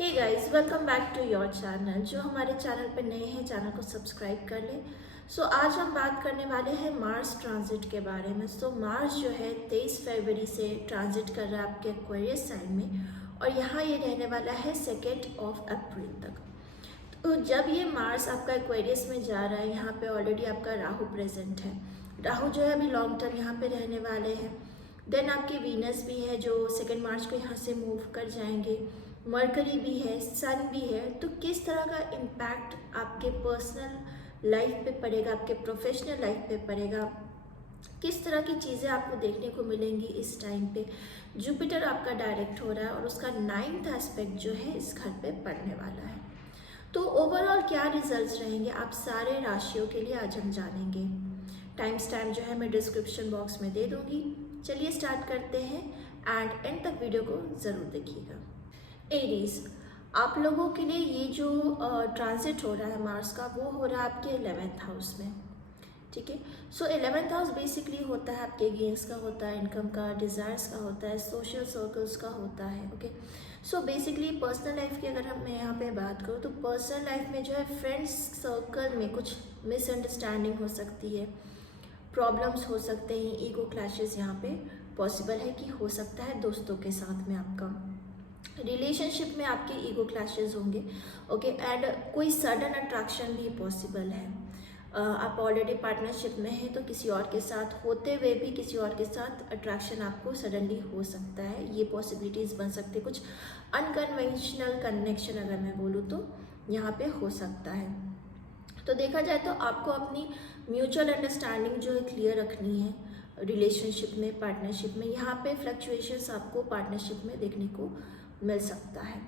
Hey guys, welcome back to your channel. जो हमारे channel पर नए हैं, चैनल को सब्सक्राइब कर लें। आज हम बात करने वाले हैं मार्स ट्रांजिट के बारे में। मार्स जो है 23 फरवरी से ट्रांजिट कर रहा है आपके एक्वेरियस साइन में, और यहाँ ये रहने वाला है 2 अप्रैल तक। तो जब ये मार्स आपका एक्वेरियस में जा रहा है, यहाँ पे ऑलरेडी आपका राहु प्रेजेंट है। राहु जो है अभी लॉन्ग टर्म यहाँ पे रहने वाले हैं। देन आपके वीनस भी है जो 2 मार्च को यहाँ से मूव कर जाएंगे। मरकरी भी है, सन भी है। तो किस तरह का इम्पैक्ट आपके पर्सनल लाइफ पे पड़ेगा, आपके प्रोफेशनल लाइफ पे पड़ेगा, किस तरह की चीज़ें आपको देखने को मिलेंगी इस टाइम पे। जुपिटर आपका डायरेक्ट हो रहा है और उसका 9th एस्पेक्ट जो है इस घर पे पड़ने वाला है। तो ओवरऑल क्या रिजल्ट्स रहेंगे आप सारे राशियों के लिए आज हम जानेंगे। टाइम स्टैम्प जो है मैं डिस्क्रिप्शन बॉक्स में दे दूंगी। चलिए स्टार्ट करते हैं एंड एंड तक वीडियो को ज़रूर देखिएगा। एरीज, आप लोगों के लिए ये जो ट्रांजिट हो रहा है मार्स का, वो हो रहा है आपके 11th हाउस में। ठीक है। 11th हाउस बेसिकली होता है आपके गेन्स का, होता है इनकम का, डिज़ायर्स का होता है, सोशल सर्कल्स का होता है। ओके। बेसिकली पर्सनल लाइफ की अगर मैं यहाँ पे बात करूँ तो पर्सनल लाइफ में जो है फ्रेंड्स सर्कल में कुछ मिसअंडरस्टैंडिंग हो सकती है, प्रॉब्लम्स हो सकते हैं, ईगो क्लैशेस यहाँ पे पॉसिबल है कि हो सकता है। दोस्तों के साथ में आपका रिलेशनशिप में आपके ईगो क्लैशेस होंगे। ओके। एंड कोई सडन अट्रैक्शन भी पॉसिबल है। आप ऑलरेडी पार्टनरशिप में हैं तो किसी और के साथ होते हुए भी किसी और के साथ अट्रैक्शन आपको सडनली हो सकता है। ये पॉसिबिलिटीज़ बन सकती है। कुछ अनकन्वेंशनल कनेक्शन अगर मैं बोलूँ तो यहाँ पे हो सकता है। तो देखा जाए तो आपको अपनी म्यूचुअल अंडरस्टैंडिंग जो है क्लियर रखनी है रिलेशनशिप में, पार्टनरशिप में। यहाँ पे फ्लक्चुएशंस आपको पार्टनरशिप में देखने को मिल सकता है।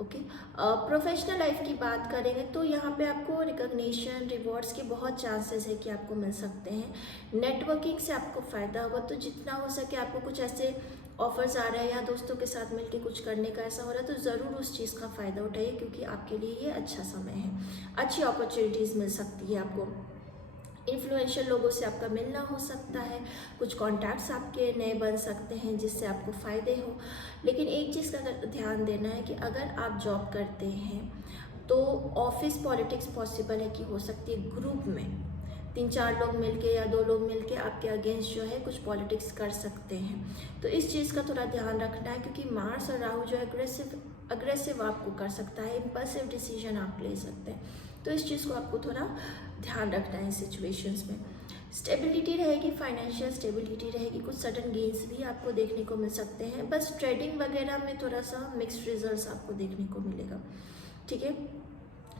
ओके। प्रोफेशनल लाइफ की बात करेंगे तो यहाँ पे आपको रिकॉग्निशन, रिवॉर्ड्स के बहुत चांसेस है कि आपको मिल सकते हैं। नेटवर्किंग से आपको फ़ायदा होगा, तो जितना हो सके आपको कुछ ऐसे ऑफर्स आ रहे हैं या दोस्तों के साथ मिलके कुछ करने का ऐसा हो रहा है तो ज़रूर उस चीज़ का फ़ायदा उठाइए, क्योंकि आपके लिए ये अच्छा समय है। अच्छी अपॉर्चुनिटीज़ मिल सकती है आपको। इन्फ्लुएंशियल लोगों से आपका मिलना हो सकता है, कुछ कॉन्टैक्ट्स आपके नए बन सकते हैं जिससे आपको फ़ायदे हो। लेकिन एक चीज़ का अगर ध्यान देना है कि अगर आप जॉब करते हैं तो ऑफिस पॉलिटिक्स पॉसिबल है कि हो सकती है। ग्रुप में 3-4 लोग मिलके या 2 लोग मिलके आपके अगेंस्ट जो है कुछ पॉलिटिक्स कर सकते हैं। तो इस चीज़ का थोड़ा ध्यान रखना है, क्योंकि मार्स और राहु जो अग्रेसिव आपको कर सकता है, इम्पल्सिव डिसीजन आप ले सकते हैं। तो इस चीज़ को आपको थोड़ा ध्यान रखना है सिचुएशंस में। स्टेबिलिटी रहेगी, फाइनेंशियल स्टेबिलिटी रहेगी, कुछ सडन गेन्स भी आपको देखने को मिल सकते हैं। बस ट्रेडिंग वगैरह में थोड़ा सा मिक्स्ड रिजल्ट्स आपको देखने को मिलेगा। ठीक है।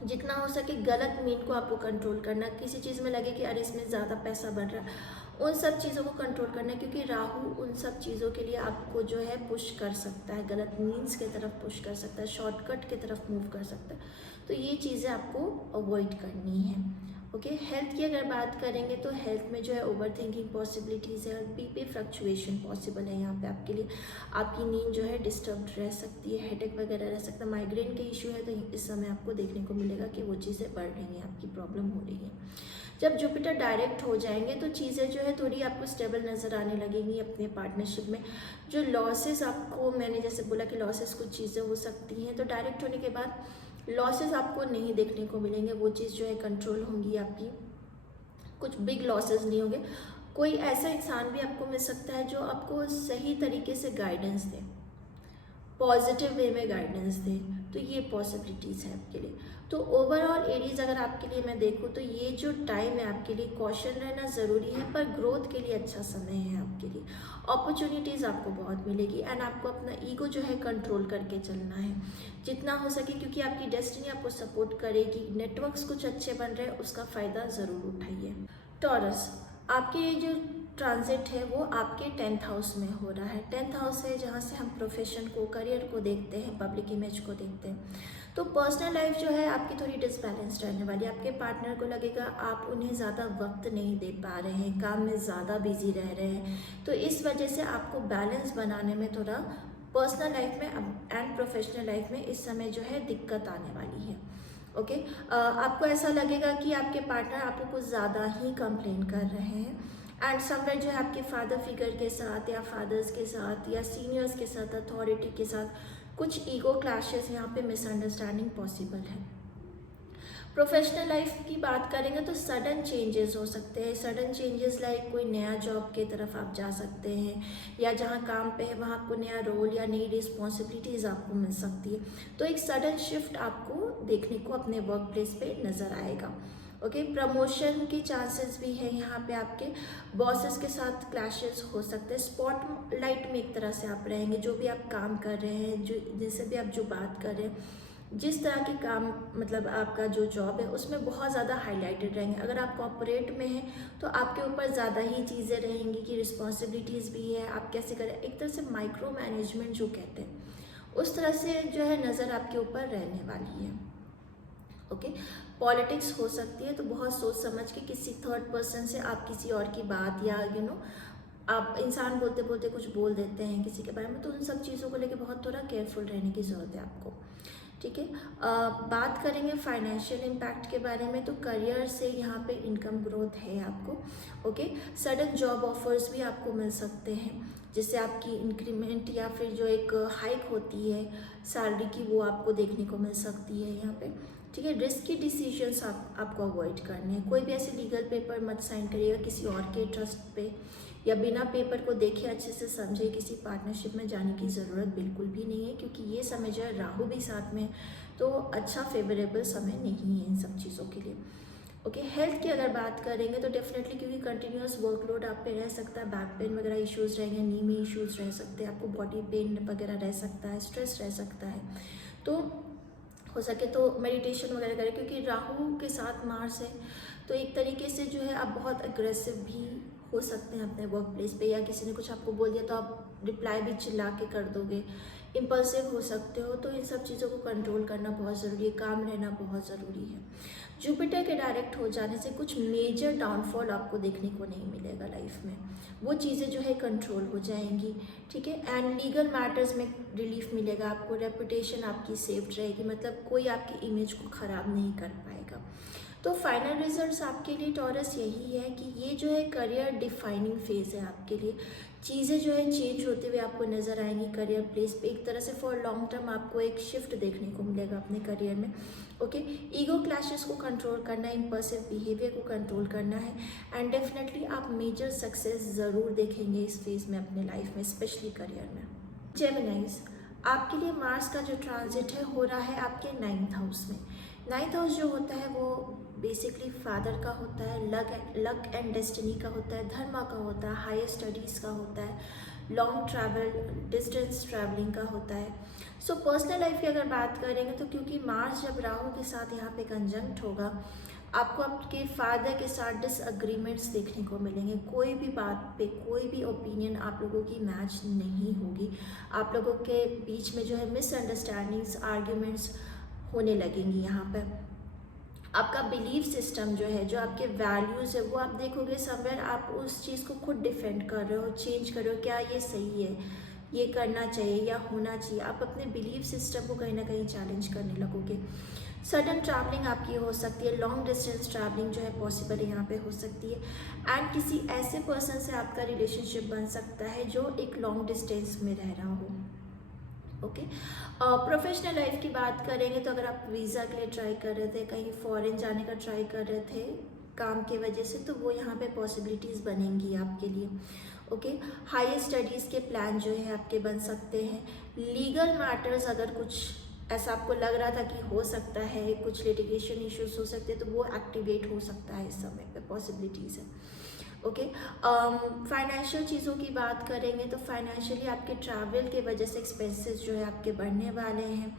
जितना हो सके गलत मीन को आपको कंट्रोल करना। किसी चीज़ में लगे कि अरे इसमें ज़्यादा पैसा बढ़ रहा है, उन सब चीज़ों को कंट्रोल करना है, क्योंकि राहु उन सब चीज़ों के लिए आपको जो है पुश कर सकता है, गलत मीन्स की तरफ पुश कर सकता है, शॉर्टकट की तरफ मूव कर सकता है। तो ये चीज़ें आपको अवॉइड करनी है। ओके। हेल्थ की अगर बात करेंगे तो हेल्थ में जो है ओवर थिंकिंग पॉसिबिलिटीज़ है, बीपी फ्लक्चुएशन पॉसिबल है यहाँ पे आपके लिए। आपकी नींद जो है डिस्टर्ब रह सकती है, हेडेक वगैरह रह सकता है, माइग्रेन के इशू है तो इस समय आपको देखने को मिलेगा कि वो चीज़ें बढ़ रही हैं, आपकी प्रॉब्लम हो रही है। जब जुपिटर डायरेक्ट हो जाएंगे तो चीज़ें जो है थोड़ी आपको स्टेबल नज़र आने लगेंगी अपने पार्टनरशिप में। जो लॉसेस आपको, मैंने जैसे बोला कि लॉसेस कुछ चीज़ें हो सकती हैं, तो डायरेक्ट होने के बाद लॉसेस आपको नहीं देखने को मिलेंगे। वो चीज़ जो है कंट्रोल होंगी आपकी, कुछ बिग लॉसेस नहीं होंगे। कोई ऐसा इंसान भी आपको मिल सकता है जो आपको सही तरीके से गाइडेंस दे, पॉजिटिव वे में गाइडेंस दे। तो ये पॉसिबिलिटीज़ है आपके लिए। तो ओवरऑल एरीज अगर आपके लिए मैं देखूँ तो ये जो टाइम है आपके लिए कॉशन रहना ज़रूरी है, पर ग्रोथ के लिए अच्छा समय है आपके लिए। अपॉर्चुनिटीज़ आपको बहुत मिलेगी एंड आपको अपना ईगो जो है कंट्रोल करके चलना है जितना हो सके, क्योंकि आपकी डेस्टिनी आपको सपोर्ट करेगी। नेटवर्क्स कुछ अच्छे बन रहे हैं, उसका फ़ायदा ज़रूर उठाइए। टॉरस, आपके ये जो ट्रांजिट है वो आपके 10th हाउस में हो रहा है। 10th हाउस है जहाँ से हम प्रोफेशन को, करियर को देखते हैं, पब्लिक इमेज को देखते हैं। तो पर्सनल लाइफ जो है आपकी थोड़ी डिसबैलेंस रहने वाली है। आपके पार्टनर को लगेगा आप उन्हें ज़्यादा वक्त नहीं दे पा रहे हैं, काम में ज़्यादा बिजी रह रहे हैं। तो इस वजह से आपको बैलेंस बनाने में थोड़ा पर्सनल लाइफ में एंड प्रोफेशनल लाइफ में इस समय जो है दिक्कत आने वाली है। ओके। आपको ऐसा लगेगा कि आपके पार्टनर आपको कुछ ज़्यादा ही कंप्लेन कर रहे हैं एंड समवेयर जो है आपके फादर फिगर के साथ या फादर्स के साथ या सीनियर्स के साथ, अथॉरिटी के साथ कुछ ईगो क्लैशेस, यहाँ पे मिसअंडरस्टैंडिंग पॉसिबल है। प्रोफेशनल लाइफ की बात करेंगे तो सडन चेंजेस हो सकते हैं। सडन चेंजेस लाइक कोई नया जॉब की तरफ आप जा सकते हैं, या जहाँ काम पे है वहाँ आपको नया रोल या नई रिस्पॉन्सिबिलिटीज़ आपको मिल सकती है। तो एक सडन शिफ्ट आपको देखने को अपने वर्क प्लेस पे नज़र आएगा। ओके, प्रमोशन के चांसेस भी है यहाँ पे। आपके बॉसेस के साथ क्लैशेस हो सकते हैं। स्पॉटलाइट में एक तरह से आप रहेंगे, जो भी आप काम कर रहे हैं, जो जिससे भी आप जो बात कर रहे हैं, जिस तरह की काम मतलब आपका जो जॉब है उसमें बहुत ज़्यादा हाईलाइटेड रहेंगे। अगर आप कॉर्पोरेट में हैं तो आपके ऊपर ज़्यादा ही चीज़ें रहेंगी कि रिस्पॉन्सिबिलिटीज़ भी है, आप कैसे करें, एक तरह से माइक्रो मैनेजमेंट जो कहते हैं उस तरह से जो है नज़र आपके ऊपर रहने वाली है। ओके, पॉलिटिक्स हो सकती है, तो बहुत सोच समझ के किसी थर्ड पर्सन से आप किसी और की बात या आप इंसान बोलते बोलते कुछ बोल देते हैं किसी के बारे में, तो उन सब चीज़ों को लेकर बहुत थोड़ा केयरफुल रहने की ज़रूरत है आपको। ठीक है, बात करेंगे फाइनेंशियल इम्पैक्ट के बारे में, तो करियर से यहाँ पे इनकम ग्रोथ है आपको। ओके, सडन जॉब ऑफर्स भी आपको मिल सकते हैं, जिससे आपकी इंक्रीमेंट या फिर जो एक हाइक होती है सैलरी की वो आपको देखने को मिल सकती है यहाँ पे। ठीक है, रिस्की डिसीजंस आपको अवॉइड करने हैं। कोई भी ऐसे लीगल पेपर मत साइन करिएगा किसी और के ट्रस्ट पे, या बिना पेपर को देखे अच्छे से समझे किसी पार्टनरशिप में जाने की ज़रूरत बिल्कुल भी नहीं है, क्योंकि ये समय जो है राहु भी साथ में, तो अच्छा फेवरेबल समय नहीं है इन सब चीज़ों के लिए। ओके, हेल्थ की अगर बात करेंगे तो डेफिनेटली, क्योंकि कंटिन्यूस वर्कलोड आप पे रह सकता है, बैक पेन वगैरह इश्यूज़ रहेंगे, नी में इश्यूज़ रह सकते हैं, आपको बॉडी पेन वगैरह रह सकता है, स्ट्रेस रह सकता है। तो हो सके तो मेडिटेशन वगैरह करें, क्योंकि राहु के साथ मार्स है, तो एक तरीके से जो है आप बहुत अग्रेसिव भी हो सकते हैं अपने वर्क प्लेस पे, या किसी ने कुछ आपको बोल दिया तो आप रिप्लाई भी चिल्ला के कर दोगे, इम्पल्सिव हो सकते हो। तो इन सब चीज़ों को कंट्रोल करना बहुत ज़रूरी है, काम रहना बहुत ज़रूरी है। जुपिटर के डायरेक्ट हो जाने से कुछ मेजर डाउनफॉल आपको देखने को नहीं मिलेगा लाइफ में, वो चीज़ें जो है कंट्रोल हो जाएंगी। ठीक है, एंड लीगल मैटर्स में रिलीफ मिलेगा आपको, रेपुटेशन आपकी सेफ्ड रहेगी, मतलब कोई आपकी इमेज को ख़राब नहीं कर पाएगा। तो फाइनल रिजल्ट्स आपके लिए टॉरस यही है कि ये जो है करियर डिफाइनिंग फेज़ है आपके लिए। चीज़ें जो है चेंज होते हुए आपको नज़र आएंगी करियर प्लेस पे, एक तरह से फॉर लॉन्ग टर्म आपको एक शिफ्ट देखने को मिलेगा अपने करियर में। ओके, ईगो क्लैशेस को कंट्रोल करना है, इम्पल्सिव बिहेवियर को कंट्रोल करना है, एंड डेफिनेटली आप मेजर सक्सेस ज़रूर देखेंगे इस फेज़ में अपने लाइफ में, स्पेशली करियर में। जेमिनाइज, आपके लिए मार्स का जो ट्रांजिट है हो रहा है आपके 9th हाउस में। 9th हाउस जो होता है वो बेसिकली फादर का होता है, लक एंड डेस्टिनी का होता है, धर्म का होता है, हायर स्टडीज़ का होता है, लॉन्ग ट्रैवल, डिस्टेंस ट्रैवलिंग का होता है। सो पर्सनल लाइफ की अगर बात करेंगे तो क्योंकि मार्स जब राहु के साथ यहाँ पे कंजंक्ट होगा, आपको आपके फादर के साथ डिसएग्रीमेंट्स देखने को मिलेंगे। कोई भी बात पे कोई भी ओपिनियन आप लोगों की मैच नहीं होगी, आप लोगों के बीच में जो है मिसअंडरस्टैंडिंग्स, आर्ग्यूमेंट्स होने लगेंगी। यहाँ पर आपका बिलीफ सिस्टम जो है, जो आपके वैल्यूज़ है, वो आप देखोगे समवेयर आप उस चीज़ को खुद डिफेंड कर रहे हो, चेंज कर रहे हो, क्या ये सही है, ये करना चाहिए या होना चाहिए, आप अपने बिलीफ सिस्टम को कहीं ना कहीं चैलेंज करने लगोगे। सडन ट्रैवलिंग आपकी हो सकती है, लॉन्ग डिस्टेंस ट्रैवलिंग जो है पॉसिबल है यहाँ पे हो सकती है, एंड किसी ऐसे पर्सन से आपका रिलेशनशिप बन सकता है जो एक लॉन्ग डिस्टेंस में रह रहा हो। ओके, प्रोफेशनल लाइफ की बात करेंगे तो अगर आप वीज़ा के लिए ट्राई कर रहे थे, कहीं फॉरेन जाने का ट्राई कर रहे थे काम की वजह से, तो वो यहाँ पे पॉसिबिलिटीज़ बनेंगी आपके लिए। ओके, हायर स्टडीज़ के प्लान जो है आपके बन सकते हैं। लीगल मैटर्स अगर कुछ ऐसा आपको लग रहा था कि हो सकता है, कुछ लिटिगेशन इश्यूज हो सकते हैं, तो वो एक्टिवेट हो सकता है इस समय पे, पॉसिबिलिटीज़ है। ओके, फाइनेंशियल चीज़ों की बात करेंगे तो फाइनेंशियली आपके ट्रैवल के वजह से एक्सपेंसेस जो है आपके बढ़ने वाले हैं।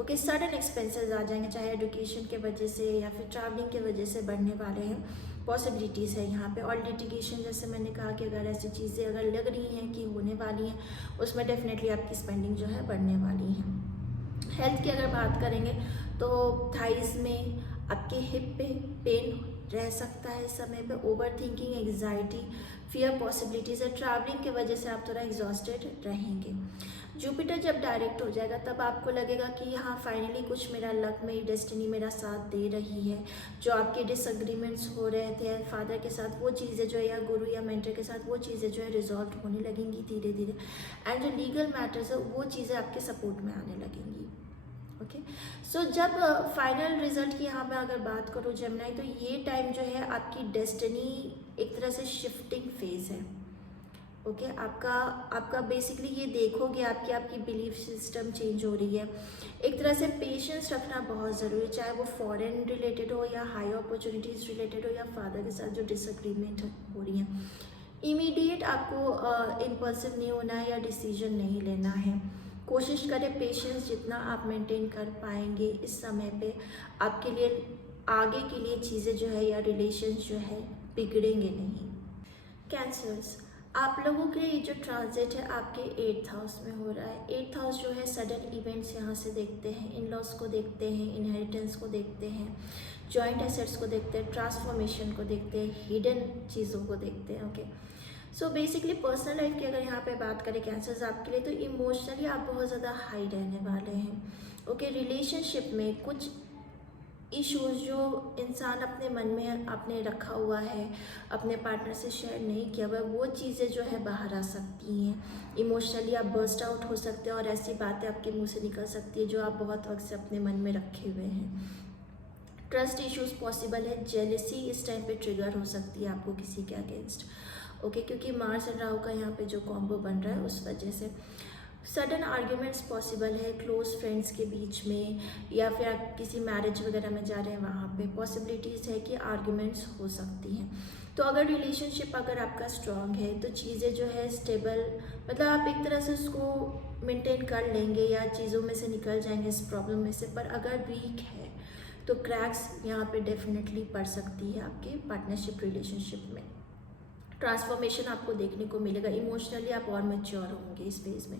ओके, सडन एक्सपेंसेस आ जाएंगे, चाहे एजुकेशन के वजह से या फिर ट्रैवलिंग के वजह से बढ़ने वाले हैं, पॉसिबिलिटीज़ है यहाँ पे। और लिटिगेशन, जैसे मैंने कहा कि अगर ऐसी चीज़ें अगर लग रही हैं कि होने वाली हैं, उसमें डेफिनेटली आपकी स्पेंडिंग जो है बढ़ने वाली है। हेल्थ की अगर बात करेंगे तो थाइस में आपके हिप पे पेन रह सकता है इस समय पे, over thinking, anxiety, fear possibilities है, ट्रैवलिंग की वजह से आप थोड़ा एग्जॉस्टेड रहेंगे। जुपिटर जब डायरेक्ट हो जाएगा तब आपको लगेगा कि हाँ फाइनली कुछ मेरा लक, मेरी डेस्टिनी मेरा साथ दे रही है। जो आपके डिसएग्रीमेंट्स हो रहे थे फादर के साथ, वो चीज़ें जो है या गुरु या मेंटर के साथ, वो चीज़ें जो है रिजॉल्व होने लगेंगी धीरे धीरे। एंड जो लीगल मैटर्स है वो चीज़ें आपके सपोर्ट में आने लगेंगी। ओके, सो जब फाइनल रिजल्ट की यहाँ पे अगर बात करूँ जेमिनी, तो ये टाइम जो है आपकी डेस्टिनी एक तरह से शिफ्टिंग फेज है। ओके, आपका बेसिकली ये देखोगे आपकी बिलीफ सिस्टम चेंज हो रही है। एक तरह से पेशेंस रखना बहुत ज़रूरी है, चाहे वो फॉरेन रिलेटेड हो या हाई अपॉर्चुनिटीज़ रिलेटेड हो या फादर के साथ जो डिसएग्रीमेंट हो रही हैं। इमीडिएट आपको इम्पल्सिव नहीं होना है या डिसीजन नहीं लेना है। कोशिश करें पेशेंस जितना आप मेंटेन कर पाएंगे इस समय पे, आपके लिए आगे के लिए चीज़ें जो है या रिलेशंस जो है बिगड़ेंगे नहीं। कैंसर्स, आप लोगों के ये जो ट्रांजिट है आपके 8th हाउस में हो रहा है। 8th हाउस जो है सडन इवेंट्स यहाँ से देखते हैं, इन लॉस को देखते हैं, इनहेरिटेंस को देखते हैं, जॉइंट एसेट्स को देखते हैं, ट्रांसफॉर्मेशन को देखते हैं, हिडन चीज़ों को देखते हैं। Okay, so basically personal life की अगर यहाँ पे बात करें कैंसर्स आपके लिए, तो इमोशनली आप बहुत ज़्यादा हाई रहने वाले हैं। ओके, रिलेशनशिप में कुछ इश्यूज जो इंसान अपने मन में आपने रखा हुआ है, अपने पार्टनर से शेयर नहीं किया हुआ, वो चीज़ें जो है बाहर आ सकती हैं। इमोशनली आप बर्स्ट आउट हो सकते हैं और ऐसी बातें आपके मुंह से निकल सकती है जो आप बहुत वक्त से अपने मन में रखे हुए हैं। ट्रस्ट इश्यूज पॉसिबल है, जेलसी इस टाइम पे ट्रिगर हो सकती है आपको किसी के अगेंस्ट। ओके, क्योंकि मार्स एंड राहु का यहाँ पे जो कॉम्बो बन रहा है उस वजह से सडन आर्ग्यूमेंट्स पॉसिबल है क्लोज फ्रेंड्स के बीच में, या फिर आप किसी मैरिज वगैरह में जा रहे हैं वहाँ पे पॉसिबिलिटीज़ है कि आर्ग्यूमेंट्स हो सकती हैं। तो अगर रिलेशनशिप अगर आपका स्ट्रांग है तो चीज़ें जो है स्टेबल, मतलब आप एक तरह से उसको मेंटेन कर लेंगे या चीज़ों में से निकल जाएंगे इस प्रॉब्लम में से। पर अगर वीक है तो क्रैक्स यहाँ पे डेफिनेटली पड़ सकती है आपके पार्टनरशिप रिलेशनशिप में। ट्रांसफॉर्मेशन आपको देखने को मिलेगा, इमोशनली आप और मैच्योर होंगे इस फेज में।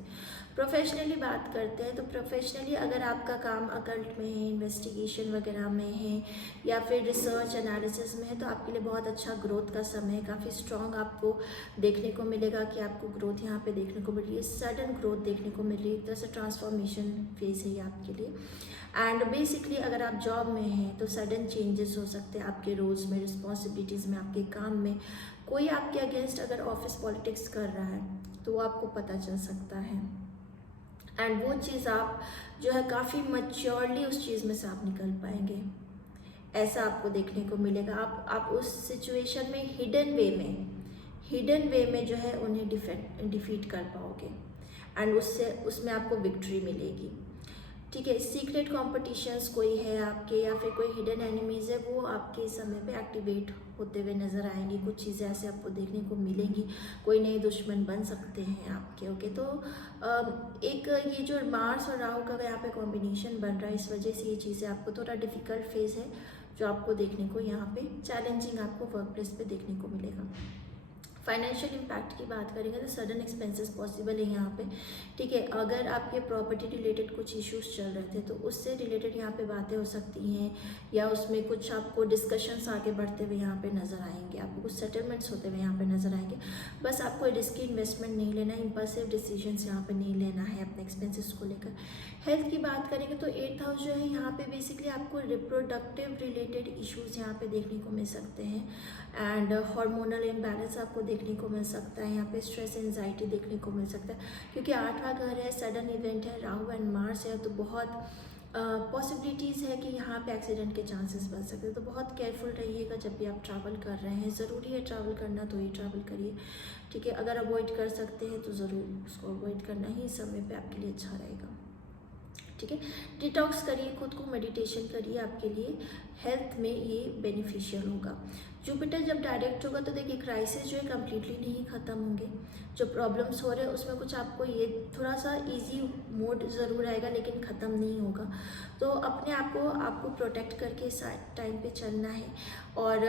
प्रोफेशनली बात करते हैं तो प्रोफेशनली अगर आपका काम अकल्ट में है, इन्वेस्टिगेशन वगैरह में है या फिर रिसर्च एनालिसिस में है, तो आपके लिए बहुत अच्छा ग्रोथ का समय है। काफ़ी स्ट्रॉन्ग आपको देखने को मिलेगा कि आपको ग्रोथ यहाँ पे देखने को मिल रही है, सडन ग्रोथ देखने को मिल रही है। एक तरह से ट्रांसफॉर्मेशन फेज है ये आपके लिए। एंड बेसिकली अगर आप जॉब में हैं तो सडन चेंजेस हो सकते हैं आपके रोल्स में, रिस्पॉन्सिबिलिटीज़ में, आपके काम में। कोई आपके अगेंस्ट अगर ऑफिस पॉलिटिक्स कर रहा है तो वो आपको पता चल सकता है। एंड वो चीज़ आप जो है काफ़ी मैच्योरली उस चीज़ में से आप निकल पाएंगे, ऐसा आपको देखने को मिलेगा। आप उस सिचुएशन में हिडन वे में जो है उन्हें डिफीट कर पाओगे एंड उसमें आपको विक्ट्री मिलेगी। ठीक है, सीक्रेट कॉम्पिटिशन्स कोई है आपके या फिर कोई हिडन एनिमीज़ है, वो आपके समय पे एक्टिवेट होते हुए नज़र आएंगी। कुछ चीज़ें ऐसे आपको देखने को मिलेंगी, कोई नए दुश्मन बन सकते हैं आपके। ओके, तो एक ये जो मार्स और राहु का यहाँ पे कॉम्बिनेशन बन रहा है, इस वजह से ये चीज़ें आपको थोड़ा डिफ़िकल्ट फेज़ है जो आपको देखने को यहाँ पे चैलेंजिंग आपको वर्क प्लेस पर देखने को मिलेगा। फाइनेंशियल इम्पैक्ट की बात करेंगे तो सडन एक्सपेंसेस पॉसिबल है यहाँ पे। ठीक है, अगर आपके प्रॉपर्टी रिलेटेड कुछ इश्यूज चल रहे थे तो उससे रिलेटेड यहाँ पे बातें हो सकती हैं, या उसमें कुछ आपको डिस्कशंस आगे बढ़ते हुए यहाँ पे नज़र आएंगे, आपको कुछ सेटलमेंट्स होते हुए यहाँ पे नज़र आएंगे। बस आपको रिस्की इन्वेस्टमेंट नहीं लेना है, इम्पल्सिव डिसीजंस यहाँ पे नहीं लेना है अपने एक्सपेंसेस को लेकर। हेल्थ की बात करेंगे तो 8th हाउस जो है यहाँ पे बेसिकली आपको रिप्रोडक्टिव रिलेटेड इश्यूज़ यहाँ पे देखने को मिल सकते हैं एंड हार्मोनल इम्बैलेंस आपको देखने को मिल सकता है। यहाँ पे स्ट्रेस एंजाइटी देखने को मिल सकता है, क्योंकि 8वां घर है, सडन इवेंट है, राहु एंड मार्स है, तो बहुत पॉसिबिलिटीज़ है कि यहाँ पे एक्सीडेंट के चांसेस बढ़ सकते हैं। तो बहुत केयरफुल रहिएगा जब भी आप ट्रैवल कर रहे हैं। ज़रूरी है ट्रैवल करना तो ही ट्रैवल करिए। ठीक है, अगर अवॉइड कर सकते हैं तो ज़रूर उसको अवॉइड करना ही इस समय पे आपके लिए अच्छा रहेगा। ठीक है, डिटॉक्स करिए खुद को, मेडिटेशन करिए, आपके लिए हेल्थ में ये बेनिफिशियल होगा। जुपिटर जब डायरेक्ट होगा तो देखिए क्राइसिस जो है कम्प्लीटली नहीं ख़त्म होंगे। जो प्रॉब्लम्स हो रहे हैं उसमें कुछ आपको ये थोड़ा सा इजी मोड ज़रूर आएगा लेकिन ख़त्म नहीं होगा। तो अपने आप को आपको प्रोटेक्ट करके इस टाइम पे चलना है और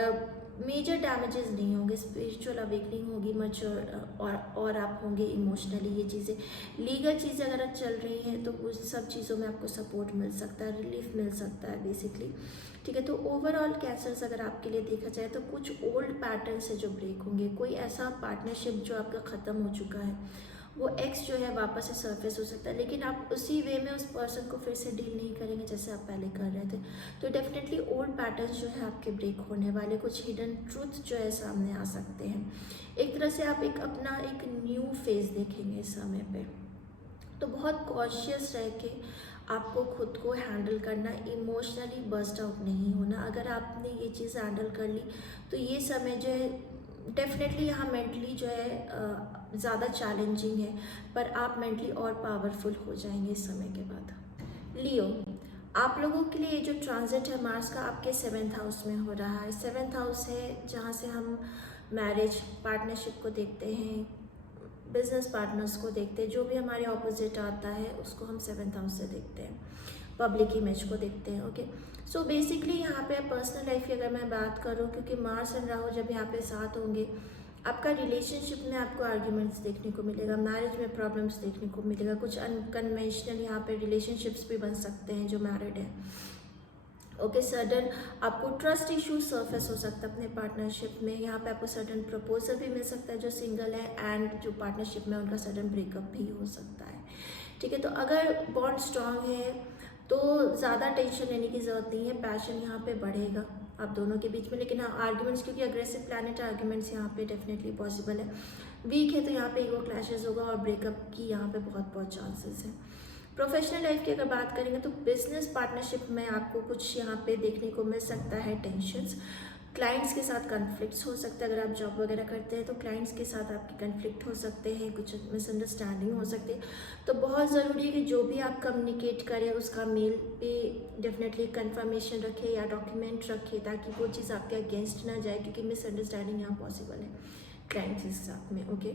मेजर डैमेजेस नहीं होंगे, स्पिरिचुअल अवेकनिंग होगी, मच्योर और आप होंगे इमोशनली। ये चीज़ें लीगल चीज़ें अगर चल रही हैं तो उस सब चीज़ों में आपको सपोर्ट मिल सकता है, रिलीफ मिल सकता है बेसिकली, ठीक है। तो ओवरऑल कैंसर्स अगर आपके लिए देखा जाए तो कुछ ओल्ड पैटर्न से जो ब्रेक होंगे, कोई ऐसा पार्टनरशिप जो आपका ख़त्म हो चुका है, वो एक्स जो है वापस से सरफेस हो सकता है, लेकिन आप उसी वे में उस पर्सन को फिर से डील नहीं करेंगे जैसे आप पहले कर रहे थे। तो डेफिनेटली ओल्ड पैटर्न्स जो है आपके ब्रेक होने वाले, कुछ हिडन ट्रूथ जो है सामने आ सकते हैं। एक तरह से आप अपना एक न्यू फेज देखेंगे इस समय पे। तो बहुत कॉशियस रह के आपको खुद को हैंडल करना, इमोशनली बर्स्ट आउट नहीं होना। अगर आपने ये चीज़ हैंडल कर ली तो ये समय जो है डेफिनेटली यहाँ मेंटली जो है ज़्यादा चैलेंजिंग है, पर आप मेंटली और पावरफुल हो जाएंगे इस समय के बाद। लियो, आप लोगों के लिए जो ट्रांजिट है मार्स का आपके 7th हाउस में हो रहा है। 7th हाउस है जहाँ से हम मैरिज पार्टनरशिप को देखते हैं, बिजनेस पार्टनर्स को देखते हैं, जो भी हमारे ऑपोजिट आता है उसको हम 7th हाउस से देखते हैं, पब्लिक इमेज को देखते हैं। ओके, सो बेसिकली यहाँ पे पर्सनल लाइफ की अगर मैं बात करूँ, क्योंकि मार्स एंड राहु जब यहाँ पे साथ होंगे, आपका रिलेशनशिप में आपको आर्ग्यूमेंट्स देखने को मिलेगा, मैरिज में प्रॉब्लम्स देखने को मिलेगा, कुछ अनकन्वेंशनल यहाँ पे रिलेशनशिप्स भी बन सकते हैं जो मैरिड है। ओके, सडन आपको ट्रस्ट इशू सरफेस हो सकता है अपने पार्टनरशिप में। यहाँ पे आपको सडन प्रपोजल भी मिल सकता है जो सिंगल है, एंड जो पार्टनरशिप में उनका सडन ब्रेकअप भी हो सकता है, ठीक है। तो अगर बॉन्ड स्ट्रांग है तो ज़्यादा टेंशन लेने की ज़रूरत नहीं है, पैशन यहाँ पे बढ़ेगा आप दोनों के बीच में। लेकिन हाँ, आर्ग्यूमेंट्स, क्योंकि अग्रेसिव प्लैनेट आर्ग्यूमेंट्स यहाँ पे डेफिनेटली पॉसिबल है। वीक है तो यहाँ पे ईगो क्लैशेस होगा और ब्रेकअप की यहाँ पे बहुत चांसेस है। प्रोफेशनल लाइफ की अगर बात करेंगे तो बिजनेस पार्टनरशिप में आपको कुछ यहाँ पे देखने को मिल सकता है टेंशन्स, क्लाइंट्स के साथ कन्फ्लिक्ट्स हो सकते हैं। अगर आप जॉब वगैरह करते हैं तो क्लाइंट्स के साथ आपके कन्फ्लिक्ट हो सकते हैं, कुछ मिसअंडरस्टैंडिंग हो सकती है। तो बहुत ज़रूरी है कि जो भी आप कम्युनिकेट करें उसका मेल पे डेफिनेटली कंफर्मेशन रखें या डॉक्यूमेंट रखें, ताकि वो चीज़ आपके अगेंस्ट ना जाए, क्योंकि मिसअंडरस्टैंडिंग यहाँ पॉसिबल है क्लाइंट्स के साथ में। ओके,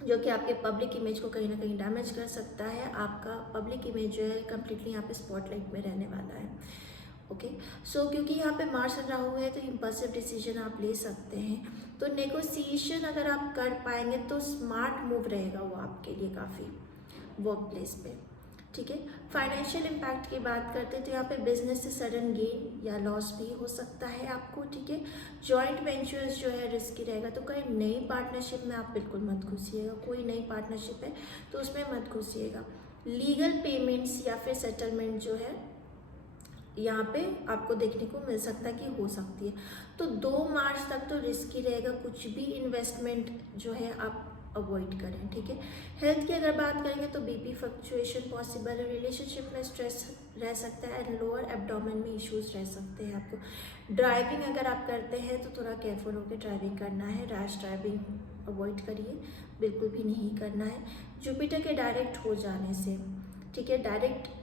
जो कि आपके पब्लिक इमेज को कहीं ना कहीं डैमेज कर सकता है। आपका पब्लिक इमेज जो है कम्प्लीटली यहाँ पे स्पॉटलाइट में रहने वाला है। ओके, सो क्योंकि यहाँ पे मार्स एंड राहु है तो इम्पल्सिव डिसीजन आप ले सकते हैं। तो नेगोशिएशन अगर आप कर पाएंगे तो स्मार्ट मूव रहेगा वो आपके लिए काफ़ी वर्क प्लेस पे, ठीक है। फाइनेंशियल इम्पैक्ट की बात करते हैं तो यहाँ पे बिजनेस से सडन गेन या लॉस भी हो सकता है आपको, ठीक है। जॉइंट वेंचर्स जो है रिस्की रहेगा, तो कहीं नई पार्टनरशिप में आप बिल्कुल मत घुसिएगा। कोई नई पार्टनरशिप है तो उसमें मत घुसिएगा। लीगल पेमेंट्स या फिर सेटलमेंट जो है यहाँ पे आपको देखने को मिल सकता है कि हो सकती है। तो 2 मार्च तक तो रिस्की रहेगा, कुछ भी इन्वेस्टमेंट जो है आप अवॉइड करें, ठीक है। हेल्थ की अगर बात करेंगे तो बीपी फ्लक्चुएशन पॉसिबल है, रिलेशनशिप में स्ट्रेस रह सकता है, एंड लोअर एब्डोमेन में इश्यूज रह सकते हैं आपको। ड्राइविंग अगर आप करते हैं तो थोड़ा केयरफुल होकर ड्राइविंग करना है, रैश ड्राइविंग अवॉइड करिए, बिल्कुल भी नहीं करना है। जुपिटर के डायरेक्ट हो जाने से, ठीक है, डायरेक्ट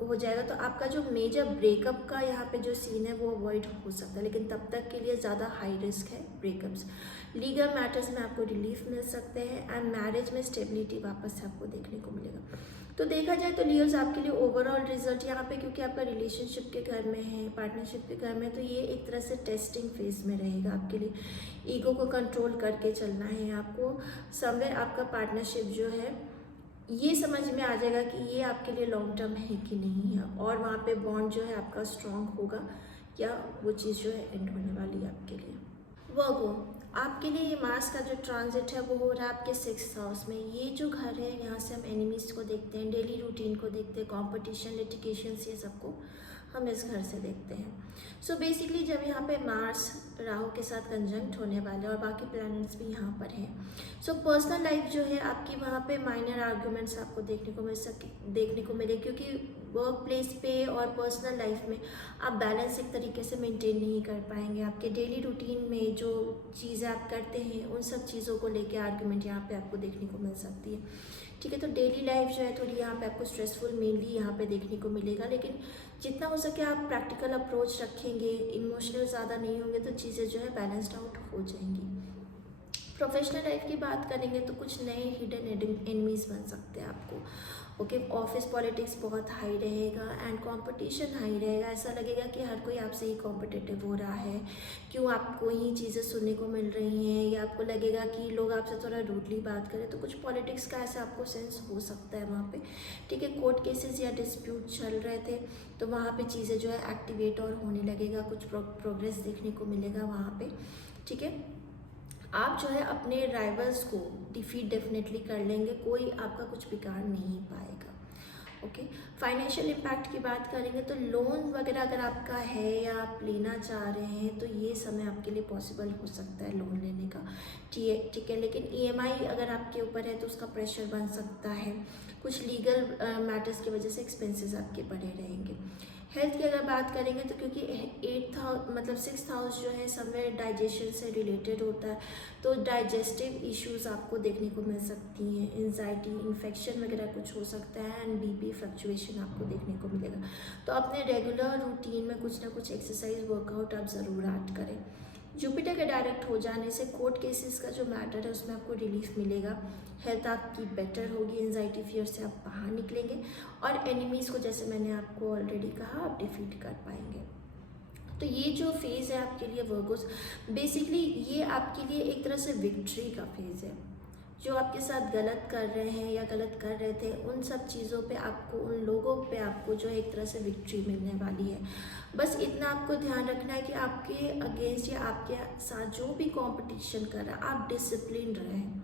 हो जाएगा तो आपका जो मेजर ब्रेकअप का यहाँ पे जो सीन है वो अवॉइड हो सकता है, लेकिन तब तक के लिए ज़्यादा हाई रिस्क है ब्रेकअप्स। लीगल मैटर्स में आपको रिलीफ मिल सकते हैं, एंड मैरिज में स्टेबिलिटी वापस से आपको देखने को मिलेगा। तो देखा जाए तो लियोज आपके लिए ओवरऑल रिजल्ट यहाँ पे, क्योंकि आपका रिलेशनशिप के घर में है, पार्टनरशिप के घर में, तो ये एक तरह से टेस्टिंग फेज में रहेगा आपके लिए। ईगो को कंट्रोल करके चलना है आपको। समवेयर आपका पार्टनरशिप जो है ये समझ में आ जाएगा कि ये आपके लिए लॉन्ग टर्म है कि नहीं है, और वहाँ पे बॉन्ड जो है आपका स्ट्रॉन्ग होगा या वो चीज़ जो है एंड होने वाली है आपके लिए। वर्गो, आपके लिए ये मार्स का जो ट्रांजिट है वो हो रहा है आपके 6th हाउस में। ये जो घर है यहाँ से हम एनिमीज़ को देखते हैं, डेली रूटीन को देखते हैं, कॉम्पिटिशन, लिटिगेशन, ये सबको हम इस घर से देखते हैं। सो बेसिकली जब यहाँ पे मार्स राहु के साथ कंजंक्ट होने वाले और बाकी प्लैनेट्स भी यहाँ पर हैं, सो पर्सनल लाइफ जो है आपकी वहाँ पे माइनर आर्गुमेंट्स आपको देखने को मिले, क्योंकि वर्क प्लेस पे और पर्सनल लाइफ में आप बैलेंस एक तरीके से मेंटेन नहीं कर पाएंगे। आपके डेली रूटीन में जो चीज़ें आप करते हैं उन सब चीज़ों को लेके आर्गुमेंट यहाँ पे आपको देखने को मिल सकती है, ठीक है। तो डेली लाइफ जो है थोड़ी यहाँ पे आपको स्ट्रेसफुल मेनली यहाँ पे देखने को मिलेगा, लेकिन जितना हो सके आप प्रैक्टिकल अप्रोच रखेंगे, इमोशनल ज़्यादा नहीं होंगे, तो चीज़ें जो है बैलेंस्ड आउट हो जाएंगी। प्रोफेशनल लाइफ की बात करेंगे तो कुछ नए हिडन एनिमीज बन सकते हैं आपको। ओके, ऑफिस पॉलिटिक्स बहुत हाई रहेगा एंड कंपटीशन हाई रहेगा। ऐसा लगेगा कि हर कोई आपसे ही कॉम्पिटिटिव हो रहा है, क्यों आपको ही चीज़ें सुनने को मिल रही हैं, या आपको लगेगा कि लोग आपसे थोड़ा रूडली बात करें। तो कुछ पॉलिटिक्स का ऐसा आपको सेंस हो सकता है वहाँ पे। ठीक है, कोर्ट केसेस या डिस्प्यूट चल रहे थे तो वहाँ पे चीज़ें जो है एक्टिवेट और होने लगेगा, कुछ प्रोग्रेस देखने को मिलेगा वहाँ पे। ठीक है, आप जो है अपने राइवल्स को डिफीट डेफिनेटली कर लेंगे, कोई आपका कुछ बिगाड़ नहीं पाएगा। ओके, फाइनेंशियल इम्पैक्ट की बात करेंगे तो लोन वगैरह अगर आपका है या आप लेना चाह रहे हैं तो ये समय आपके लिए पॉसिबल हो सकता है लोन लेने का। ठीक है, लेकिन ईएमआई अगर आपके ऊपर है तो उसका प्रेशर बन सकता है। कुछ लीगल मैटर्स की वजह से एक्सपेंसेस आपके बढ़े रहेंगे। हेल्थ की अगर बात करेंगे तो क्योंकि 6th हाउस जो है समवेयर डाइजेशन से रिलेटेड होता है, तो डाइजेस्टिव इश्यूज आपको देखने को मिल सकती हैं, एंजाइटी, इन्फेक्शन वगैरह कुछ हो सकता है एंड बीपी फ्लक्चुएशन आपको देखने को मिलेगा। तो अपने रेगुलर रूटीन में कुछ ना कुछ एक्सरसाइज वर्कआउट आप ज़रूर ऐड करें। जुपिटर के डायरेक्ट हो जाने से कोर्ट केसेस का जो मैटर है उसमें आपको रिलीफ मिलेगा, हेल्थ आपकी बेटर होगी, एंजाइटी फियर से आप बाहर निकलेंगे और एनिमीज़ को जैसे मैंने आपको ऑलरेडी कहा आप डिफीट कर पाएंगे। तो ये जो फेज़ है आपके लिए वर्गोस, बेसिकली ये आपके लिए एक तरह से विक्ट्री का फेज़ है। जो आपके साथ गलत कर रहे हैं या गलत कर रहे थे उन सब चीज़ों पे आपको, उन लोगों पे आपको जो है एक तरह से विक्ट्री मिलने वाली है। बस इतना आपको ध्यान रखना है कि आपके अगेंस्ट या आपके साथ जो भी कंपटीशन कर रहा है आप डिसिप्लिन रहें।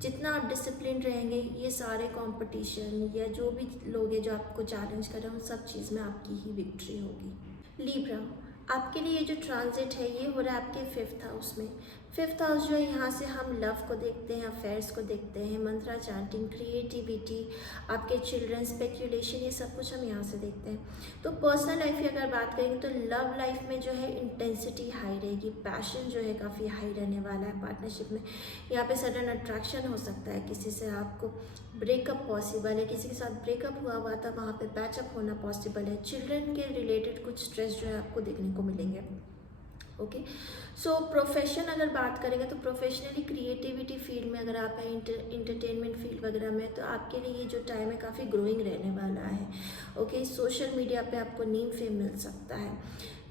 जितना आप डिसिप्लिन रहेंगे ये सारे कंपटीशन या जो भी लोग हैं जो आपको चैलेंज कर रहे हैं उन सब चीज़ में आपकी ही विक्ट्री होगी। लिब्रा, आपके लिए ये जो ट्रांजिट है ये हो रहा है आपके 5th हाउस में। 5th हाउस जो है यहाँ से हम लव को देखते हैं, अफेयर्स को देखते हैं, मंत्रा चैंटिंग, क्रिएटिविटी, आपके चिल्ड्रन, स्पेक्यूलेशन, ये सब कुछ हम यहाँ से देखते हैं। तो पर्सनल लाइफ की अगर बात करेंगे तो लव लाइफ में जो है इंटेंसिटी हाई रहेगी, पैशन जो है काफ़ी हाई रहने वाला है पार्टनरशिप में। यहाँ पे सडन अट्रैक्शन हो सकता है किसी से, आपको ब्रेकअप पॉसिबल है, किसी के साथ ब्रेकअप हुआ था वहाँ पे पैचअप होना पॉसिबल है। चिल्ड्रन के रिलेटेड कुछ स्ट्रेस जो है आपको देखने को मिलेंगे। ओके, सो प्रोफेशन अगर बात करेंगे तो प्रोफेशनली क्रिएटिविटी फील्ड में अगर आप हैं, इंटरटेनमेंट फील्ड वगैरह में, तो आपके लिए ये जो टाइम है काफ़ी ग्रोइंग रहने वाला है। ओके, सोशल मीडिया पे आपको नेम फेम मिल सकता है।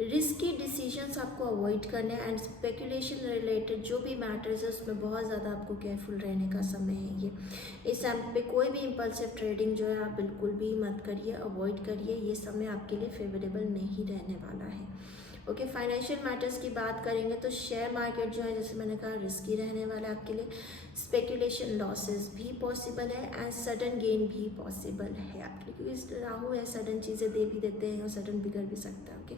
रिस्की डिसीजंस आपको अवॉइड करने एंड स्पेकुलेशन रिलेटेड जो भी मैटर्स है उसमें बहुत ज़्यादा आपको केयरफुल रहने का समय है ये। इस टाइम पे कोई भी इम्पल्सिव ट्रेडिंग जो है आप बिल्कुल भी मत करिए, अवॉइड करिए, ये समय आपके लिए फेवरेबल नहीं रहने वाला है। ओके, फाइनेंशियल मैटर्स की बात करेंगे तो शेयर मार्केट जो है जैसे मैंने कहा रिस्की रहने वाला है आपके लिए। स्पेकुलेशन लॉसेस भी पॉसिबल है एंड सडन गेन भी पॉसिबल है आपके लिए, क्योंकि राहु है, सडन चीज़ें दे भी देते हैं और सडन बिगड़ भी सकता है। ओके,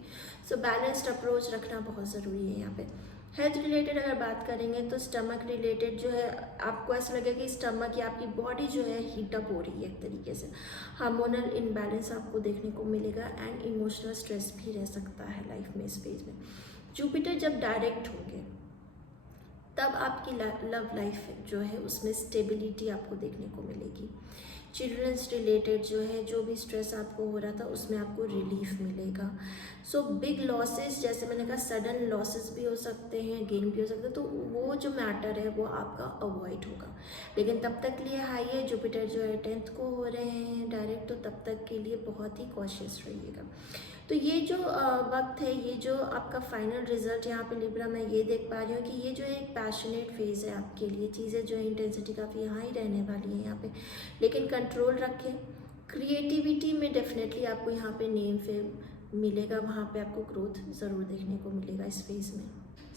सो बैलेंस्ड अप्रोच रखना बहुत ज़रूरी है यहाँ पे। हेल्थ रिलेटेड अगर बात करेंगे तो स्टमक रिलेटेड जो है आपको ऐसा लगेगा कि स्टमक या आपकी बॉडी जो है हीटअप हो रही है एक तरीके से। हार्मोनल इनबैलेंस आपको देखने को मिलेगा एंड इमोशनल स्ट्रेस भी रह सकता है लाइफ में इस फेज में। जुपिटर जब डायरेक्ट होंगे तब आपकी लव लाइफ जो है उसमें स्टेबिलिटी आपको देखने को मिलेगी। चिल्ड्रंस रिलेटेड जो है जो भी स्ट्रेस आपको हो रहा था उसमें आपको रिलीफ मिलेगा। सो बिग लॉसेस जैसे मैंने कहा सडन लॉसेस भी हो सकते हैं, गेन भी हो सकता है, तो वो जो मैटर है वो आपका अवॉइड होगा। लेकिन तब तक के लिए हाई है, जुपिटर जो है 10th को हो रहे हैं डायरेक्ट, तो तब तक के लिए बहुत ही कॉशियस रहिएगा। तो ये जो वक्त है, ये जो आपका फाइनल रिजल्ट यहाँ पे लिब्रा मैं ये देख पा रही हूँ कि ये जो है एक पैशनेट फेज़ है आपके लिए। चीज़ें जो है इंटेंसिटी काफ़ी हाई रहने वाली है यहाँ पे, लेकिन कंट्रोल रखें। क्रिएटिविटी में डेफिनेटली आपको यहाँ पे नेम फेम मिलेगा, वहाँ पे आपको ग्रोथ ज़रूर देखने को मिलेगा इस फेज़ में।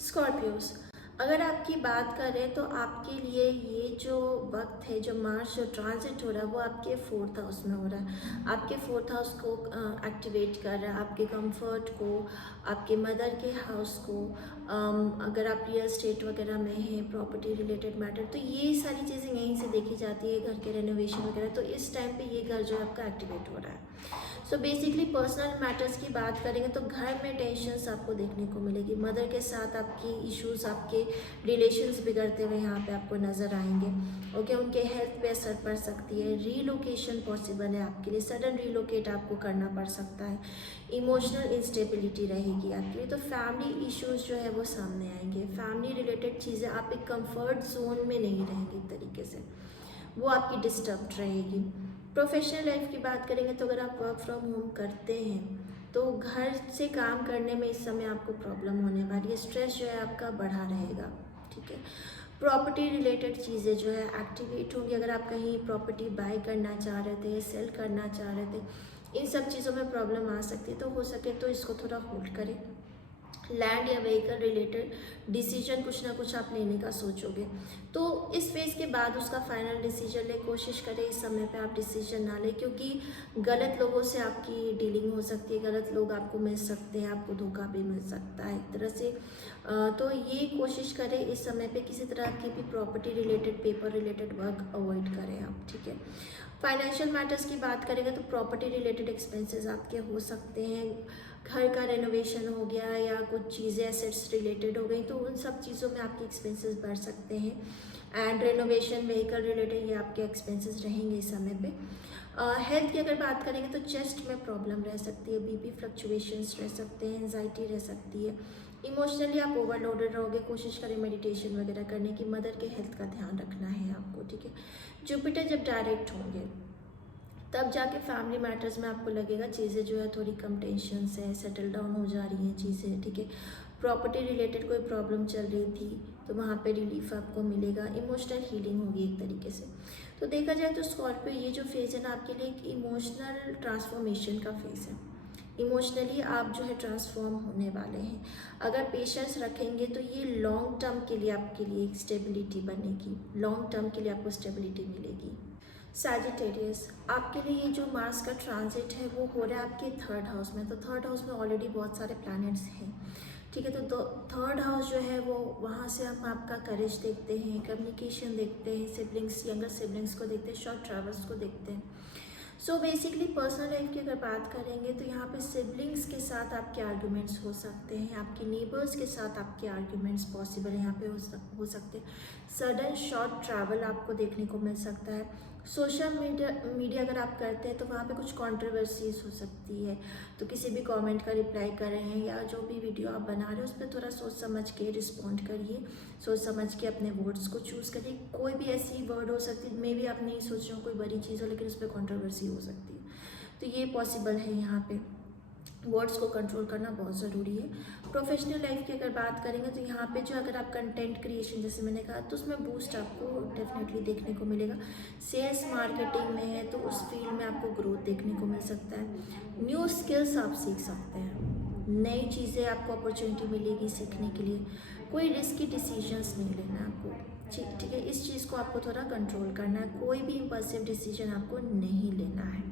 स्कॉर्पियोस, अगर आपकी बात करें तो आपके लिए ये जो वक्त है, जो मार्च जो ट्रांजिट हो रहा है वो आपके 4th हाउस में हो रहा है। आपके 4th हाउस को एक्टिवेट कर रहा है, आपके कंफर्ट को, आपके मदर के हाउस को। अगर आप रियल स्टेट वगैरह में हैं, प्रॉपर्टी रिलेटेड मैटर, तो ये सारी चीज़ें यहीं से देखी जाती है, घर के रेनोवेशन वगैरह। तो इस टाइम पे ये घर जो है आपका एक्टिवेट हो रहा है। सो बेसिकली पर्सनल मैटर्स की बात करेंगे तो घर में टेंशन्स आपको देखने को मिलेगी, मदर के साथ आपकी इश्यूज, आपके रिलेशंस बिगड़ते हुए यहाँ पे आपको नज़र आएंगे। ओके, उनके हेल्थ पे असर पड़ सकती है, रीलोकेशन पॉसिबल है आपके लिए, सडन रीलोकेट आपको करना पड़ सकता है, इमोशनल इंस्टेबिलिटी रहेगी आपके लिए। तो फैमिली इश्यूज जो है वो सामने आएंगे, फैमिली रिलेटेड चीज़ें आप एक कंफर्ट जोन में नहीं रहेंगे, एक तरीके से वो आपकी डिस्टर्ब्ड रहेगी। प्रोफेशनल लाइफ की बात करेंगे तो अगर आप वर्क फ्रॉम होम करते हैं तो घर से काम करने में इस समय आपको प्रॉब्लम होने वाली है, स्ट्रेस जो है आपका बढ़ा रहेगा। ठीक है, प्रॉपर्टी रिलेटेड चीज़ें जो है एक्टिवेट होंगी। अगर आप कहीं प्रॉपर्टी बाय करना चाह रहे थे, सेल करना चाह रहे थे, इन सब चीज़ों में प्रॉब्लम आ सकती है, तो हो सके तो इसको थोड़ा होल्ड करें। लैंड या व्हीकल रिलेटेड डिसीजन कुछ ना कुछ आप लेने का सोचोगे, तो इस फेज़ के बाद उसका फाइनल डिसीजन ले, कोशिश करें इस समय पे आप डिसीजन ना लें, क्योंकि गलत लोगों से आपकी डीलिंग हो सकती है, गलत लोग आपको मिल सकते हैं, आपको धोखा भी मिल सकता है एक तरह से। तो ये कोशिश करें इस समय पे किसी तरह की भी property related, paper related work avoid करें आप। ठीक है, फाइनेंशियल मैटर्स की बात करेंगे तो प्रॉपर्टी रिलेटेड एक्सपेंसेस आपके हो सकते हैं, घर का रेनोवेशन हो गया या कुछ चीज़ें एसेट्स रिलेटेड हो गई, तो उन सब चीज़ों में आपके एक्सपेंसेस बढ़ सकते हैं। एंड रेनोवेशन, व्हीकल रिलेटेड, ये आपके एक्सपेंसेस रहेंगे इस समय पे। हेल्थ की अगर बात करेंगे तो चेस्ट में प्रॉब्लम रह सकती है, बीपी फ्लक्चुएशंस रह सकते हैं, एंजाइटी रह सकती है, इमोशनली आप ओवरलोडेड रहोगे। कोशिश करें मेडिटेशन वगैरह करने की, मदर के हेल्थ का ध्यान रखना है आपको। ठीक है, जुपिटर जब डायरेक्ट होंगे तब जाके फैमिली मैटर्स में आपको लगेगा चीज़ें जो है थोड़ी कम टेंशन से सेटल डाउन हो जा रही हैं चीज़ें। ठीक है, प्रॉपर्टी रिलेटेड कोई प्रॉब्लम चल रही थी तो वहाँ पे रिलीफ आपको मिलेगा, इमोशनल हीलिंग होगी एक तरीके से। तो देखा जाए तो स्कॉर्पियो ये जो फेज़ है ना आपके लिए एक इमोशनल ट्रांसफॉर्मेशन का फेज़ है। इमोशनली आप जो है ट्रांसफॉर्म होने वाले हैं। अगर पेशेंस रखेंगे तो ये लॉन्ग टर्म के लिए आपके लिए एक स्टेबिलिटी बनेगी, लॉन्ग टर्म के लिए आपको स्टेबिलिटी मिलेगी। सैजिटेरियस, आपके लिए ये जो मार्स का ट्रांजिट है वो हो रहा है आपके थर्ड हाउस में। तो थर्ड हाउस में ऑलरेडी बहुत सारे प्लैनेट्स हैं। ठीक है, तो थर्ड हाउस जो है वो, वहाँ से हम आपका करेज देखते हैं, कम्युनिकेशन देखते हैं, सिबलिंग्स, यंगर सिबलिंग्स को देखते हैं, शॉर्ट ट्रैवल्स को देखते हैं। सो बेसिकली पर्सनल लाइफ की अगर बात करेंगे तो यहाँ पे सिबलिंग्स के साथ आपके आर्ग्यूमेंट्स हो सकते हैं, आपके नेबर्स के साथ आपके आर्ग्यूमेंट्स पॉसिबल यहाँ पे हो सकते हैं। सडन शॉर्ट ट्रैवल आपको देखने को मिल सकता है। सोशल मीडिया अगर आप करते हैं तो वहाँ पे कुछ कंट्रोवर्सीज हो सकती है, तो किसी भी कमेंट का रिप्लाई कर रहे हैं या जो भी वीडियो आप बना रहे हैं उस पर थोड़ा सोच समझ के रिस्पॉन्ड करिए, सोच समझ के अपने वर्ड्स को चूज़ करिए। कोई भी ऐसी वर्ड हो सकती है, मे बी आप नहीं सोच रहे हो कोई बड़ी चीज़ हो लेकिन उस पर कॉन्ट्रोवर्सी हो सकती है, तो ये पॉसिबल है। यहाँ पे वर्ड्स को कंट्रोल करना बहुत ज़रूरी है। प्रोफेशनल लाइफ की अगर बात करेंगे तो यहाँ पे जो अगर आप कंटेंट क्रिएशन जैसे मैंने कहा तो उसमें बूस्ट आपको डेफिनेटली देखने को मिलेगा। सेल्स मार्केटिंग में है तो उस फील्ड में आपको ग्रोथ देखने को मिल सकता है। न्यू स्किल्स आप सीख सकते हैं, नई चीज़ें आपको अपॉर्चुनिटी मिलेगी सीखने के लिए। कोई रिस्की डिसीजंस नहीं लेना आपको, ठीक है, इस चीज़ को आपको थोड़ा कंट्रोल करना है। कोई भी इम्पल्सिव डिसीजन आपको नहीं लेना है।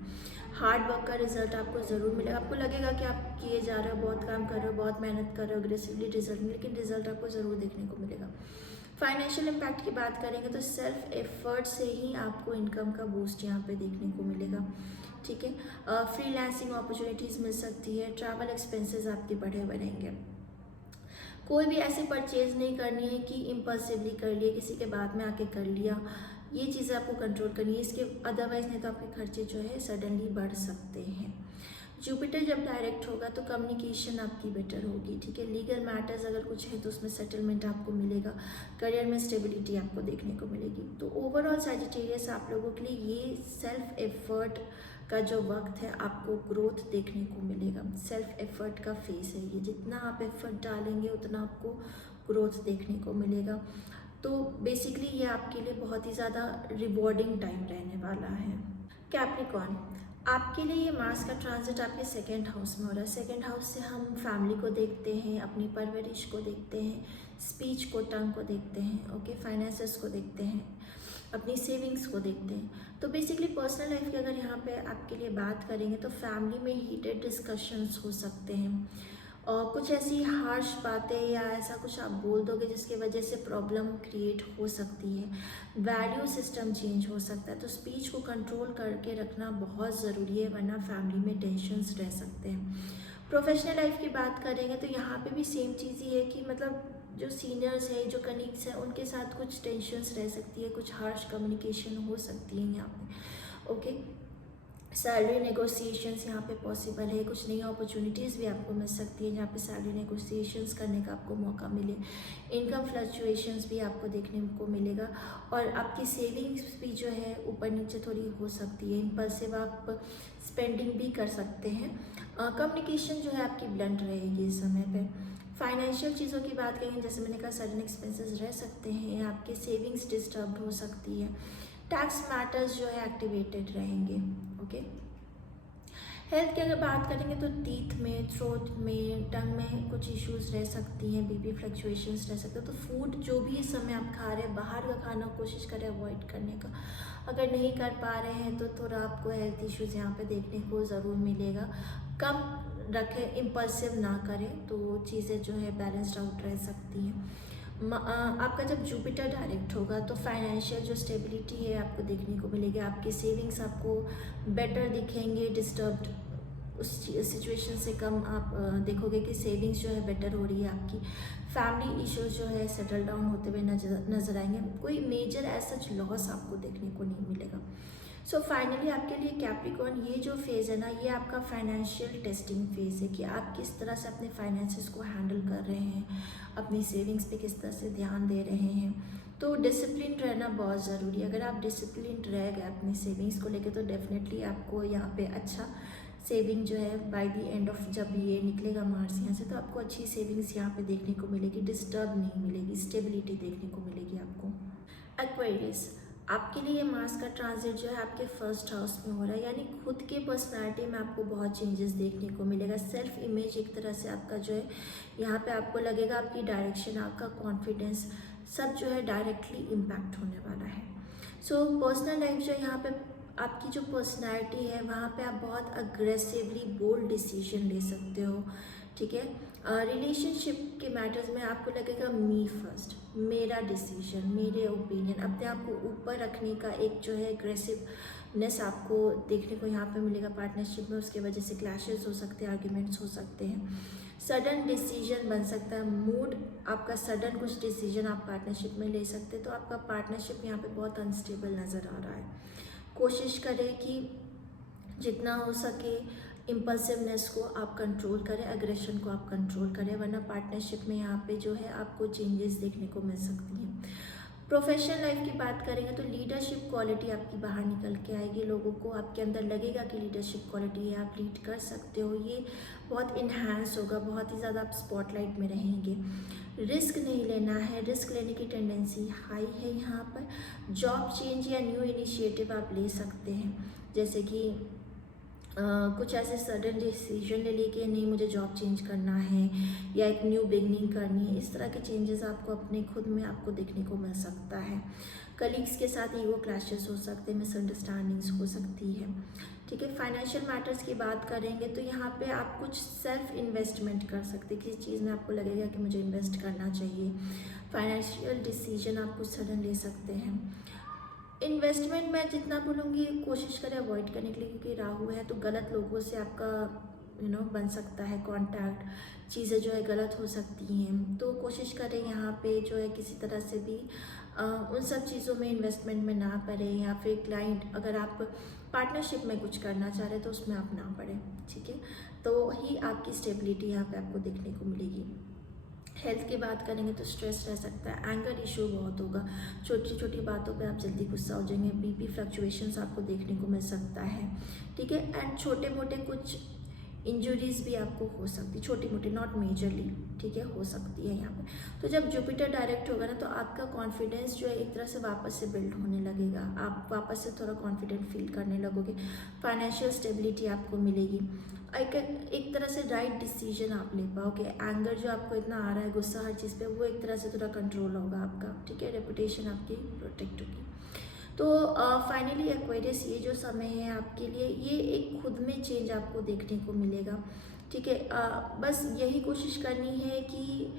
हार्ड वर्क का रिजल्ट आपको ज़रूर मिलेगा। आपको लगेगा कि आप किए जा रहे हो, बहुत काम कर रहे हो, बहुत मेहनत कर रहे हो, अग्रेसिवली रिजल्ट में, लेकिन रिजल्ट आपको ज़रूर देखने को मिलेगा। फाइनेंशियल इम्पैक्ट की बात करेंगे तो सेल्फ एफर्ट से ही आपको इनकम का बूस्ट यहाँ पे देखने को मिलेगा। ठीक है, फ्रीलांसिंग अपॉर्चुनिटीज़ मिल सकती है, ट्रैवल एक्सपेंसेस आपके बढ़े हुए रहेंगे। कोई भी ऐसी परचेज नहीं करनी है कि इम्पल्सिवली कर लिए, किसी के बाद में आके कर लिया, ये चीज़ें आपको कंट्रोल करनी है। इसके अदरवाइज नहीं तो आपके खर्चे जो है सडनली बढ़ सकते हैं। जुपिटर जब डायरेक्ट होगा तो कम्युनिकेशन आपकी बेटर होगी। ठीक है, लीगल मैटर्स अगर कुछ है तो उसमें सेटलमेंट आपको मिलेगा, करियर में स्टेबिलिटी आपको देखने को मिलेगी। तो ओवरऑल सैजिटेरियस आप लोगों के लिए ये सेल्फ एफर्ट का जो वक्त है आपको ग्रोथ देखने को मिलेगा। सेल्फ एफर्ट का फेस है ये, जितना आप एफर्ट डालेंगे उतना आपको ग्रोथ देखने को मिलेगा। तो बेसिकली ये आपके लिए बहुत ही ज़्यादा रिवॉर्डिंग टाइम रहने वाला है। कैप्रिकॉर्न, आपके लिए ये मार्स का ट्रांजिट आपके सेकंड हाउस में हो रहा है। सेकंड हाउस से हम फैमिली को देखते हैं, अपनी परवरिश को देखते हैं, स्पीच को, टंग को देखते हैं, ओके, फाइनेंसेस को देखते हैं, अपनी सेविंग्स को देखते हैं। तो बेसिकली पर्सनल लाइफ की अगर यहाँ पे आपके लिए बात करेंगे तो फैमिली में हीटेड डिस्कशंस हो सकते हैं, और कुछ ऐसी हार्श बातें या ऐसा कुछ आप बोल दोगे जिसकी वजह से प्रॉब्लम क्रिएट हो सकती है। वैल्यू सिस्टम चेंज हो सकता है, तो स्पीच को कंट्रोल करके रखना बहुत ज़रूरी है, वरना फैमिली में टेंशन्स रह सकते हैं। प्रोफेशनल लाइफ की बात करेंगे तो यहाँ पे भी सेम चीज़ ही है कि मतलब जो सीनियर्स है, जो कलीग्स हैं, उनके साथ कुछ टेंशन्स रह सकती है, कुछ हार्श कम्युनिकेशन हो सकती है यहाँ पे। ओके, सैलरी नेगोशिएशंस यहाँ पे पॉसिबल है, कुछ नई अपॉर्चुनिटीज़ भी आपको मिल सकती है जहाँ पे सैलरी नेगोशिएशंस करने का आपको मौका मिले। इनकम फ्लक्चुएशंस भी आपको देखने को मिलेगा, और आपकी सेविंग्स भी जो है ऊपर नीचे थोड़ी हो सकती है। इम्पल्सिव आप स्पेंडिंग भी कर सकते हैं। कम्युनिकेशन जो है आपकी ब्लंट रहेगी इस समय पे। फाइनेंशियल चीज़ों की बात करें, जैसे मैंने कहा सडन एक्सपेंसेस रह सकते हैं, आपके सेविंग्स डिस्टर्ब हो सकती है। टैक्स मैटर्स जो है एक्टिवेटेड रहेंगे। ओके, हेल्थ की अगर बात करेंगे तो टीथ में, थ्रोट में, टंग में कुछ इश्यूज रह सकती हैं, बीपी फ्लक्चुएशंस रह सकते हैं। तो फूड जो भी इस समय आप खा रहे हैं, बाहर का खाना कोशिश करें अवॉइड करने का। अगर नहीं कर पा रहे हैं तो थोड़ा आपको हेल्थ इश्यूज़ यहाँ पे देखने को ज़रूर मिलेगा। कम रखें, इम्पल्सिव ना करें, तो चीज़ें जो है बैलेंस्ड आउट रह सकती हैं। आपका जब जुपिटर डायरेक्ट होगा तो फाइनेंशियल जो स्टेबिलिटी है आपको देखने को मिलेगी। आपके सेविंग्स आपको बेटर दिखेंगे, डिस्टर्ब्ड उस सिचुएशन से कम आप देखोगे कि सेविंग्स जो है बेटर हो रही है आपकी। फैमिली इश्यूज जो है सेटल डाउन होते हुए नजर आएंगे। कोई मेजर ऐसा लॉस आपको देखने को नहीं मिलेगा। सो फाइनली आपके लिए कैप्रिकॉर्न, ये जो फेज़ है ना, ये आपका फाइनेंशियल टेस्टिंग फेज़ है कि आप किस तरह से अपने फाइनेंसेस को हैंडल कर रहे हैं, अपनी सेविंग्स पे किस तरह से ध्यान दे रहे हैं। तो डिसिप्लिन रहना बहुत ज़रूरी है। अगर आप डिसिप्लिन रह गए अपनी सेविंग्स को लेकर तो डेफिनेटली आपको यहाँ पे अच्छा सेविंग जो है बाय द एंड ऑफ, जब ये निकलेगा मार्च यहाँ से, तो आपको अच्छी सेविंग्स यहाँ पे देखने को मिलेगी, डिस्टर्ब नहीं मिलेगी, स्टेबिलिटी देखने को मिलेगी आपको। एक्वेरियस, आपके लिए मार्स का ट्रांजिट जो है आपके फर्स्ट हाउस में हो रहा है, यानी खुद के पर्सनालिटी में आपको बहुत चेंजेस देखने को मिलेगा। सेल्फ इमेज एक तरह से आपका जो है यहाँ पे आपको लगेगा, आपकी डायरेक्शन, आपका कॉन्फिडेंस सब जो है डायरेक्टली इम्पैक्ट होने वाला है। सो पर्सनल लाइफ जो यहाँ पे आपकी जो पर्सनालिटी है, वहाँ पे आप बहुत अग्रेसिवली बोल्ड डिसीजन ले सकते हो। ठीक है, रिलेशनशिप के मैटर्स में आपको लगेगा मी फर्स्ट, मेरा डिसीजन, मेरे ओपिनियन, अपने आप को ऊपर रखने का एक जो है एग्रेसिवनेस आपको देखने को यहाँ पे मिलेगा पार्टनरशिप में। उसके वजह से क्लैशेस हो सकते हैं, आर्ग्यूमेंट्स हो सकते हैं, सडन डिसीजन बन सकता है, मूड आपका सडन कुछ डिसीजन आप पार्टनरशिप में ले सकते हैं। तो आपका पार्टनरशिप यहाँ पे बहुत अनस्टेबल नज़र आ रहा है। कोशिश करें कि जितना हो सके इम्पल्सिवनेस को आप कंट्रोल करें, एग्रेशन को आप कंट्रोल करें, वरना पार्टनरशिप में यहाँ पे जो है आपको चेंजेस देखने को मिल सकती हैं। प्रोफेशनल लाइफ की बात करेंगे तो लीडरशिप क्वालिटी आपकी बाहर निकल के आएगी। लोगों को आपके अंदर लगेगा कि लीडरशिप क्वालिटी है, आप लीड कर सकते हो, ये बहुत इन्हांस होगा, बहुत ही ज़्यादा आप स्पॉटलाइट में रहेंगे। रिस्क नहीं लेना है, रिस्क लेने की टेंडेंसी हाई है यहाँ पर। जॉब चेंज या न्यू इनिशिएटिव आप ले सकते हैं, जैसे कि कुछ ऐसे सडन डिसीजन ले लिए कि नहीं मुझे जॉब चेंज करना है या एक न्यू बिगनिंग करनी है। इस तरह के चेंजेस आपको अपने खुद में आपको देखने को मिल सकता है। कलीग्स के साथ ईगो क्लैशेस हो सकते हैं, मिसअंडरस्टैंडिंग्स हो सकती है। ठीक है, फाइनेंशियल मैटर्स की बात करेंगे तो यहाँ पे आप कुछ सेल्फ इन्वेस्टमेंट कर सकते हैं, किसी चीज़ में आपको लगेगा कि मुझे इन्वेस्ट करना चाहिए। फाइनेंशियल डिसीजन आप कुछ सडन ले सकते हैं। इन्वेस्टमेंट मैं जितना बोलूँगी कोशिश करें अवॉइड करने के लिए, क्योंकि राहु है तो गलत लोगों से आपका बन सकता है कॉन्टैक्ट, चीज़ें जो है गलत हो सकती हैं। तो कोशिश करें यहाँ पे जो है किसी तरह से भी उन सब चीज़ों में इन्वेस्टमेंट में ना पड़े, या फिर क्लाइंट अगर आप पार्टनरशिप में कुछ करना चाह रहे हैं तो उसमें आप ना पड़े। ठीक है, तो ही आपकी स्टेबिलिटी यहाँ पे आपको देखने को मिलेगी। हेल्थ की बात करेंगे तो स्ट्रेस रह सकता है, एंगर इशू बहुत होगा, छोटी छोटी बातों पे आप जल्दी गुस्सा हो जाएंगे, बीपी फ्लक्चुएशंस आपको देखने को मिल सकता है। ठीक है, एंड छोटे मोटे कुछ इंजरीज भी आपको हो सकती, छोटी मोटी, नॉट मेजरली। ठीक है, हो सकती है यहाँ पे। तो जब जुपिटर डायरेक्ट होगा ना तो आपका कॉन्फिडेंस जो है एक तरह से वापस से बिल्ड होने लगेगा, आप वापस से थोड़ा कॉन्फिडेंट फील करने लगोगे, फाइनेंशियल स्टेबिलिटी आपको मिलेगी, एक तरह से राइट डिसीजन आप ले पाओगे। एंगर जो आपको इतना आ रहा है, गुस्सा हर चीज़ पे, वो एक तरह से थोड़ा कंट्रोल होगा आपका। ठीक है, रेपुटेशन आपकी प्रोटेक्ट होगी। तो फाइनली एक्वेरियस, ये जो समय है आपके लिए, ये एक खुद में चेंज आपको देखने को मिलेगा। ठीक है। बस यही कोशिश करनी है कि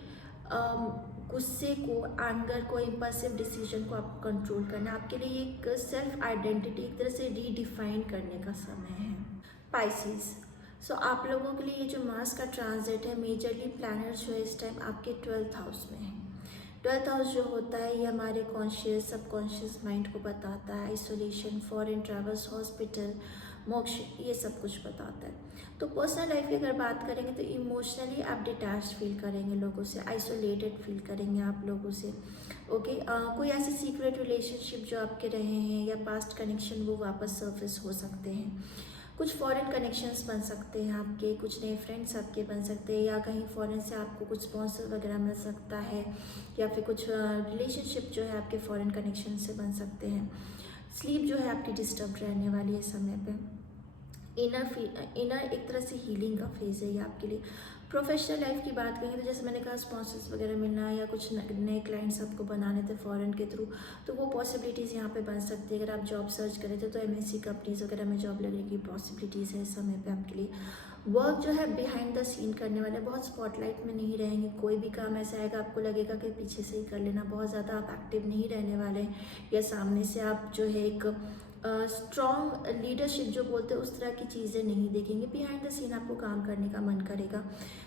गुस्से को, एंगर को, इम्पल्सिव डिसीजन को आपको कंट्रोल करना है। आपके लिए एक सेल्फ आइडेंटिटी एक तरह से रीडिफाइन करने का समय है। पाइसेस, सो आप लोगों के लिए ये जो मार्स का ट्रांजिट है, मेजरली प्लैनेट जो है इस टाइम आपके 12th हाउस में है। 12th हाउस जो होता है ये हमारे कॉन्शियस सबकॉन्शियस माइंड को बताता है। आइसोलेशन, फॉरेन ट्रैवल्स, हॉस्पिटल, मोक्ष, ये सब कुछ बताता है। तो पर्सनल लाइफ की अगर बात करेंगे तो इमोशनली आप डिटैच फील करेंगे लोगों से, आइसोलेटेड फील करेंगे आप लोगों से। ओके, कोई ऐसे सीक्रेट रिलेशनशिप जो आपके रहे हैं या पास्ट कनेक्शन वो वापस सरफेस हो सकते हैं। कुछ फॉरेन कनेक्शंस बन सकते हैं आपके, कुछ नए फ्रेंड्स आपके बन सकते हैं, या कहीं फॉरेन से आपको कुछ स्पॉन्सर वगैरह मिल सकता है, या फिर कुछ रिलेशनशिप जो है आपके फॉरेन कनेक्शन से बन सकते हैं। स्लीप जो है आपकी डिस्टर्ब रहने वाली है समय पे। इनर एक तरह से हीलिंग का फेज़ है ये आपके लिए। प्रोफेशनल लाइफ की बात करेंगे तो जैसे मैंने कहा स्पॉन्सर्स वगैरह मिलना या कुछ नए क्लाइंट्स आपको बनाने थे फॉरेन के थ्रू, तो वो पॉसिबिलिटीज़ यहाँ पे बन सकती है। अगर आप जॉब सर्च करें थे तो एमएनसी कंपनीज़ वगैरह में जॉब लगने की पॉसिबिलिटीज़ है इस समय पे आपके लिए। वर्क जो है बिहाइंड द सीन करने वाले, बहुत स्पॉटलाइट में नहीं रहेंगे। कोई भी काम ऐसा आएगा आपको लगेगा कि पीछे से ही कर लेना, बहुत ज़्यादा आप एक्टिव नहीं रहने वाले, या सामने से आप जो है एक स्ट्रॉन्ग लीडरशिप जो बोलते हैं उस तरह की चीज़ें नहीं देखेंगे। बिहाइंड द सीन आपको काम करने का मन करेगा।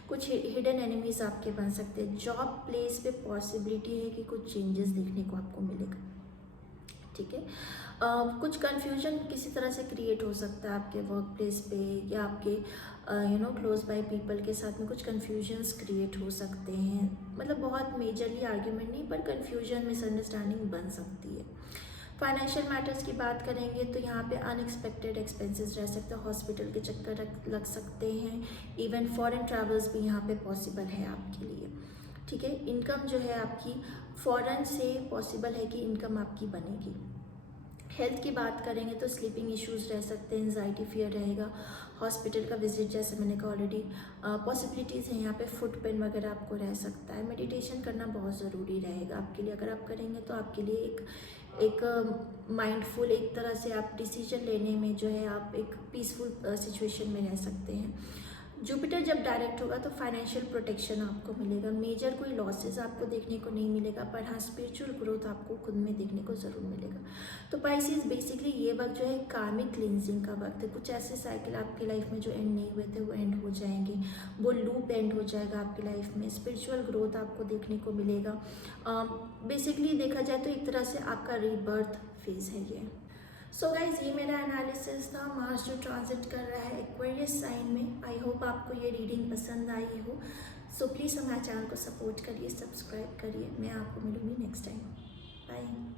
कुछ हिडन एनिमीज आपके बन सकते हैं। जॉब प्लेस पे पॉसिबिलिटी है कि कुछ चेंजेस देखने को आपको मिलेगा। ठीक है, कुछ कन्फ्यूजन किसी तरह से क्रिएट हो सकता है आपके वर्क प्लेस पे, या आपके क्लोज बाय पीपल के साथ में कुछ कन्फ्यूजन्स क्रिएट हो सकते हैं। मतलब बहुत मेजरली आर्ग्यूमेंट नहीं, पर कन्फ्यूजन, मिसअंडरस्टैंडिंग बन सकती है। फाइनेंशियल मैटर्स की बात करेंगे तो यहाँ पे अनएक्सपेक्टेड एक्सपेंसेस रह सकते हैं, हॉस्पिटल के चक्कर लग सकते हैं, इवन फॉरेन ट्रैवल्स भी यहाँ पे पॉसिबल है आपके लिए। ठीक है, इनकम जो है आपकी फॉरेन से पॉसिबल है कि इनकम आपकी बनेगी। हेल्थ की बात करेंगे तो स्लीपिंग इश्यूज रह सकते हैं, एंजाइटी, फियर रहेगा। हॉस्पिटल का विजिट जैसे मैंने कहा ऑलरेडी पॉसिबिलिटीज़ हैं यहाँ पे। फुट पेन वगैरह आपको रह सकता है। मेडिटेशन करना बहुत ज़रूरी रहेगा आपके लिए। अगर आप करेंगे तो आपके लिए एक माइंडफुल, एक तरह से आप डिसीजन लेने में जो है आप एक पीसफुल सिचुएशन में रह सकते हैं। जुपिटर जब डायरेक्ट होगा तो फाइनेंशियल प्रोटेक्शन आपको मिलेगा। मेजर कोई लॉसेस आपको देखने को नहीं मिलेगा, पर हाँ स्पिरिचुअल ग्रोथ आपको खुद में देखने को ज़रूर मिलेगा। तो पाइसेस बेसिकली ये वक्त जो है कार्मिक क्लिनजिंग का वक्त है। कुछ ऐसे साइकिल आपकी लाइफ में जो एंड नहीं हुए थे वो एंड हो जाएंगे, वो लूप एंड हो जाएगा आपकी लाइफ में। स्पिरिचुअल ग्रोथ आपको देखने को मिलेगा। बेसिकली देखा जाए तो एक तरह से आपका रीबर्थ फेज है ये। सो गाइज, ये मेरा एनालिसिस था मार्स जो ट्रांजिट कर रहा है एक्वेरियस साइन में। आई होप आपको ये रीडिंग पसंद आई हो। सो प्लीज़ हमारे चैनल को सपोर्ट करिए, सब्सक्राइब करिए। मैं आपको मिलूँगी नेक्स्ट टाइम। बाय।